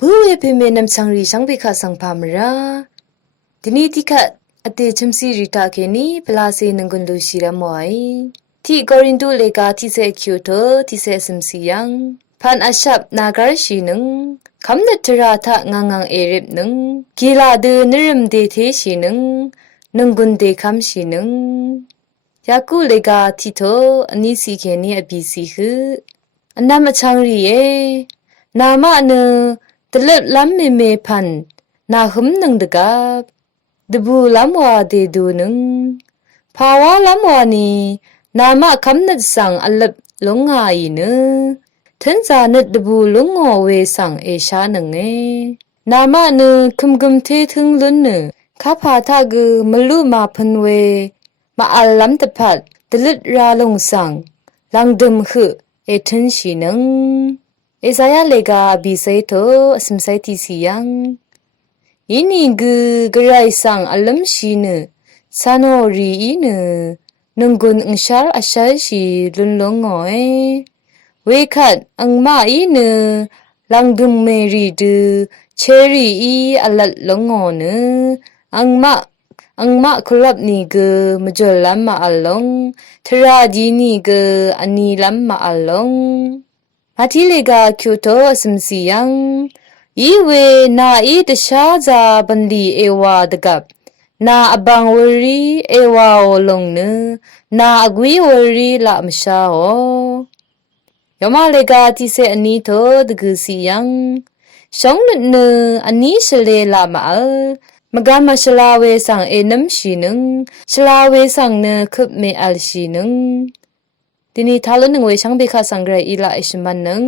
ผู้เอพิเมนำสังรีสังเบคาสังพามราดินีติคะอเตชิมซีริตาเคนีปลาเซนังกุนลูชิรามวยที่กอรินตูเลกาที่เซคิวโตที่เซซิมซียังพันอาชับนาการชีนึงคำนัทราทะงังเอริบนึงกีฬาเดนริมเดเทชีนึงนังกุนเดคำชีนึงยากูเลกาที่โตอันนี้สีเคนีอบีสีคืออันนั้นมาชังรีเอนามาเนตเล็ดล้ำเมพันนาหึมนึงดกับดบูล้ำวาเดดูนึงภาวะล้ำวานีนามาคำนัดสั่งอัลลบลงอาอีเนทันจานัดดบูลงอเวสั่งเอชานึงเอนามาเนคุมกุมเทถึงลุนเนข้าพาทากือมลุมาพันเวมาอัลลัมตะพัดตเล็ดราลงสั่งลังดมคือเอทันชีนึงเอซายาเลกาบีไซโตอสมไซติซียังอินีกือกระไรสั่งอัลลัมชีเนซาโนรีอีเนนุงกุนอุชาร์อาชาชีลุนลงงอยเวคัดอังมาอีเนลังดุมเมรีดูเชรีอีอัลลัดลงงอเนอังมาคลับนีกมจลลัมมาอัลลงทราดีนีกอันนีลัมมาอัลลงอาทิเลกาคิวโตอสมซียังอีเวนาอีตชาจาบันดีเอวาดกับนาอบังวรีเอวาโอลงเนนาอกุยวรีละมชาโอยมาเลกาที่เซอันนี้โตดกุซียังชงนเนอันนี้เชเลละมาอัลมกามาชลาเวสังเอนัมชีนึงชลาเวสังเนคุบเมอัลชีนึงทีนี้ทาลนึงเวชังเบคาสังเกรอีละอิชมันนึง